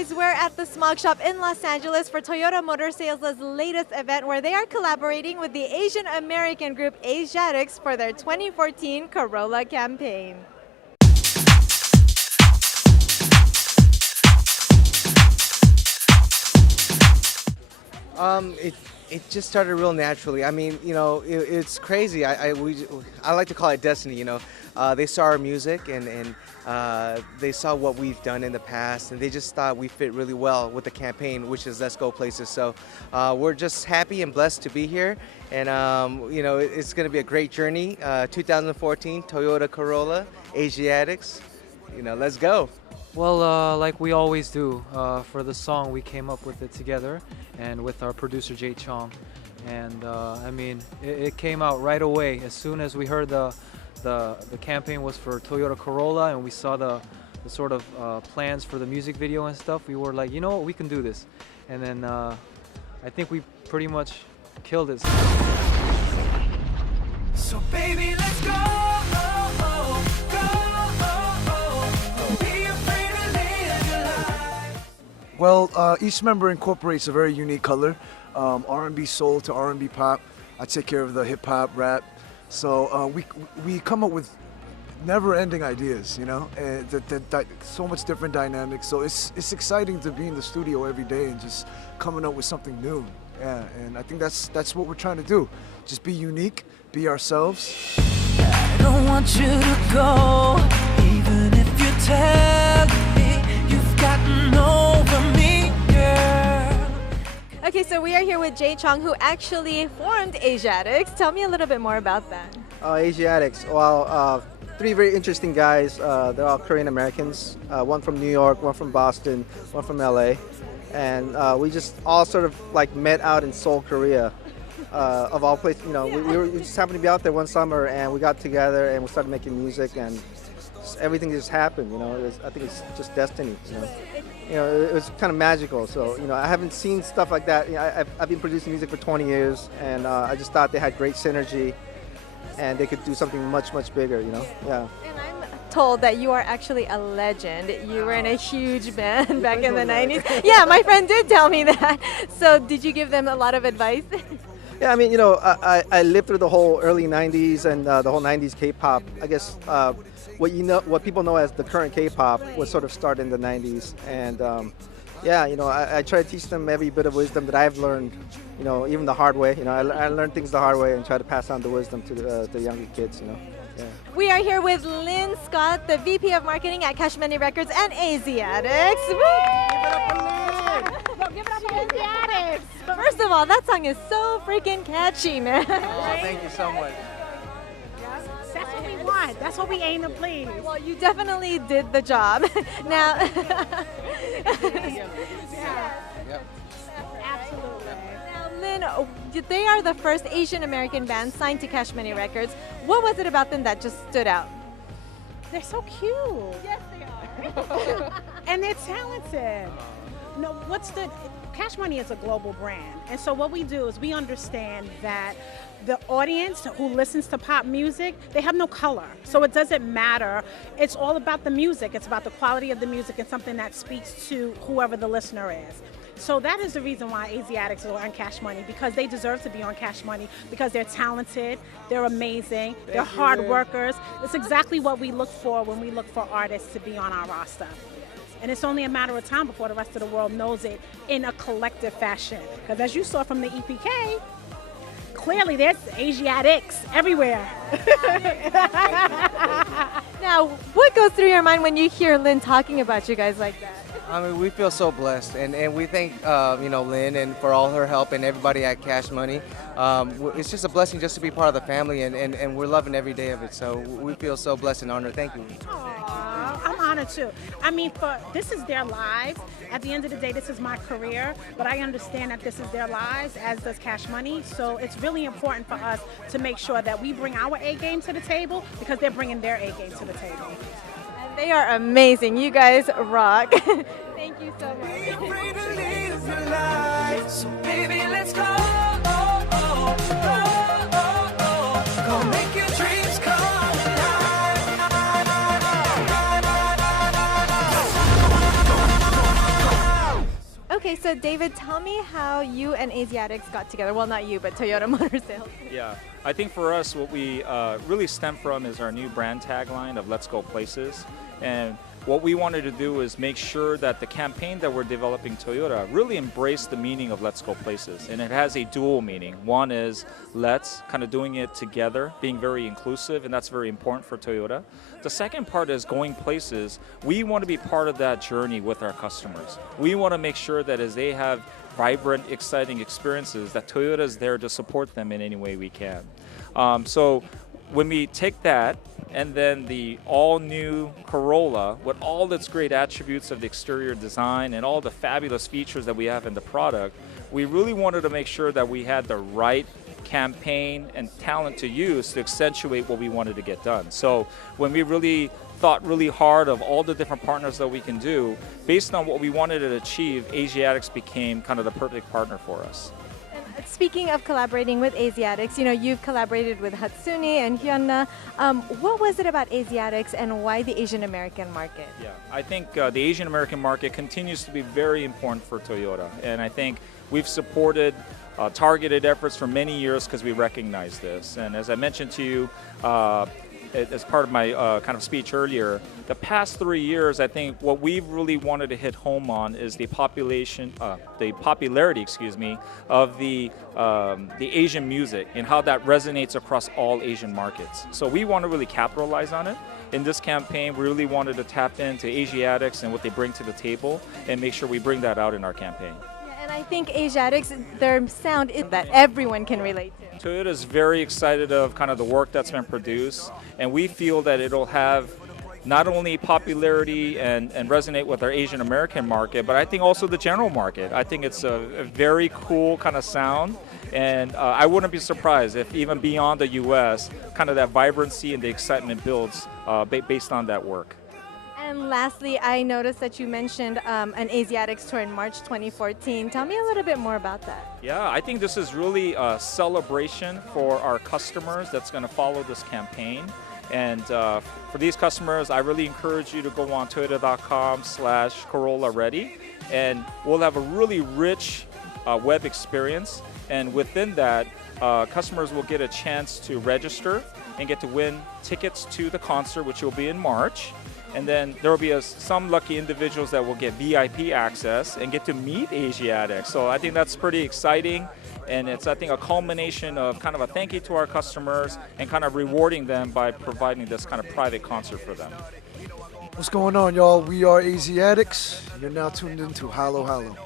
guys, we're at the Smog Shop in Los Angeles for Toyota Motor Sales' latest event where they are collaborating with the Asian American group Aziatix for their 2014 Corolla campaign. It just started real naturally. I mean, you know, it's crazy. I like to call it destiny. You know, they saw our music and they saw what we've done in the past, and they just thought we fit really well with the campaign, which is Let's Go Places. So we're just happy and blessed to be here, and you know, it's going to be a great journey. 2014 Toyota Corolla Aziatix. You know, let's go. Well, like we always do, for the song we came up with it together and with our producer Jay Chong, and I mean it came out right away as soon as we heard the campaign was for Toyota Corolla and we saw the sort of plans for the music video and stuff. We were like, you know what, we can do this, and then I think we pretty much killed it. So baby, let's go. Well, each member incorporates a very unique color, R&B soul to R&B pop. I take care of the hip hop, rap. So we come up with never-ending ideas, you know, and so much different dynamics. So it's exciting to be in the studio every day and just coming up with something new. Yeah, and I think that's what we're trying to do. Just be unique, be ourselves. I don't want you to go, even if you tell me you've gotten over me, girl. Okay, so we are here with Jay Chong, who actually formed Aziatix. Tell me a little bit more about that. Aziatix, well, three very interesting guys. They're all Korean Americans. One from New York, one from Boston, one from LA. And we just all sort of like met out in Seoul, Korea. Of all places, you know, we just happened to be out there one summer and we got together and we started making music, and everything just happened, you know. I think it's just destiny, you know. You know, it was kind of magical. So, you know, I haven't seen stuff like that. You know, I've been producing music for 20 years, and I just thought they had great synergy and they could do something much, much bigger, you know. Yeah. And I'm told that you are actually a legend. You were in a huge band back in the 90s. Yeah, my friend did tell me that. So did you give them a lot of advice? Yeah, I mean, you know, I lived through the whole early 90s and the whole 90s K-pop. I guess what people know as the current K-pop was sort of started in the 90s. And yeah, you know, I try to teach them every bit of wisdom that I've learned, you know, even the hard way. You know, I learned things the hard way and try to pass on the wisdom to the younger kids, you know. Yeah. We are here with Lynn Scott, the VP of Marketing at Cash Money Records and Aziatix. Give it up for Aziatix. First of all, that song is so freaking catchy, man. Oh, thank you so much. That's what we want. That's what we aim to please. Well, you definitely did the job. Now, Yep. Absolutely. now, Lynn, they are the first Asian American band signed to Cash Money Records. What was it about them that just stood out? They're so cute. Yes, they are. And they're talented. No, Cash Money is a global brand. And so what we do is we understand that the audience who listens to pop music, they have no color. So it doesn't matter. It's all about the music. It's about the quality of the music and something that speaks to whoever the listener is. So that is the reason why Aziatix are on Cash Money, because they deserve to be on Cash Money, because they're talented, they're amazing, they're hard workers. It's exactly what we look for when we look for artists to be on our roster. And it's only a matter of time before the rest of the world knows it in a collective fashion. Because as you saw from the EPK, clearly there's Aziatix everywhere. Now, what goes through your mind when you hear Lynn talking about you guys like that? I mean, we feel so blessed, and we thank you know, Lynn and for all her help and everybody at Cash Money. It's just a blessing just to be part of the family, and we're loving every day of it. So we feel so blessed and honored. Thank you. Aww, I'm honored too. I mean, this is their lives. At the end of the day, this is my career, but I understand that this is their lives, as does Cash Money. So it's really important for us to make sure that we bring our A game to the table, because they're bringing their A game to the table. And they are amazing. You guys rock. Thank you so much. Be afraid to live your life. So baby, let's go. Go make your dreams come alive. Okay, so David, tell me how you and Aziatix got together. Well, not you, but Toyota Motor Sales. Yeah, I think for us, what we really stem from is our new brand tagline of "Let's Go Places," and what we wanted to do is make sure that the campaign that we're developing Toyota really embraced the meaning of "Let's Go Places," and it has a dual meaning. One is let's, kind of doing it together, being very inclusive, and that's very important for Toyota. The second part is going places. We want to be part of that journey with our customers. We want to make sure that as they have vibrant, exciting experiences, that Toyota is there to support them in any way we can. So when we take that and then the all-new Corolla with all its great attributes of the exterior design and all the fabulous features that we have in the product, we really wanted to make sure that we had the right campaign and talent to use to accentuate what we wanted to get done. So when we really thought really hard of all the different partners that we can do, based on what we wanted to achieve, Aziatix became kind of the perfect partner for us. And speaking of collaborating with Aziatix, you know, you've collaborated with Hatsune and Hyuna. What was it about Aziatix and why the Asian American market? Yeah, I think the Asian American market continues to be very important for Toyota, and I think we've supported targeted efforts for many years because we recognize this. And as I mentioned to you, as part of my kind of speech earlier, the past 3 years, I think what we've really wanted to hit home on is the popularity, excuse me, of the Asian music and how that resonates across all Asian markets. So we want to really capitalize on it. In this campaign, we really wanted to tap into Aziatix and what they bring to the table and make sure we bring that out in our campaign. And I think Aziatix, their sound is that everyone can relate to. Toyota is very excited of kind of the work that's been produced, and we feel that it'll have not only popularity and resonate with our Asian American market, but I think also the general market. I think it's a very cool kind of sound, and I wouldn't be surprised if even beyond the US, kind of that vibrancy and the excitement builds based on that work. And lastly, I noticed that you mentioned an Aziatix tour in March 2014. Tell me a little bit more about that. Yeah, I think this is really a celebration for our customers that's going to follow this campaign. And for these customers, I really encourage you to go on toyota.com/Corolla Ready, and we'll have a really rich web experience. And within that, customers will get a chance to register and get to win tickets to the concert, which will be in March. And then there will be some lucky individuals that will get VIP access and get to meet Aziatix. So I think that's pretty exciting. And it's, I think, a culmination of kind of a thank you to our customers and kind of rewarding them by providing this kind of private concert for them. What's going on, y'all? We are Aziatix. You're now tuned into Hallo Hallo.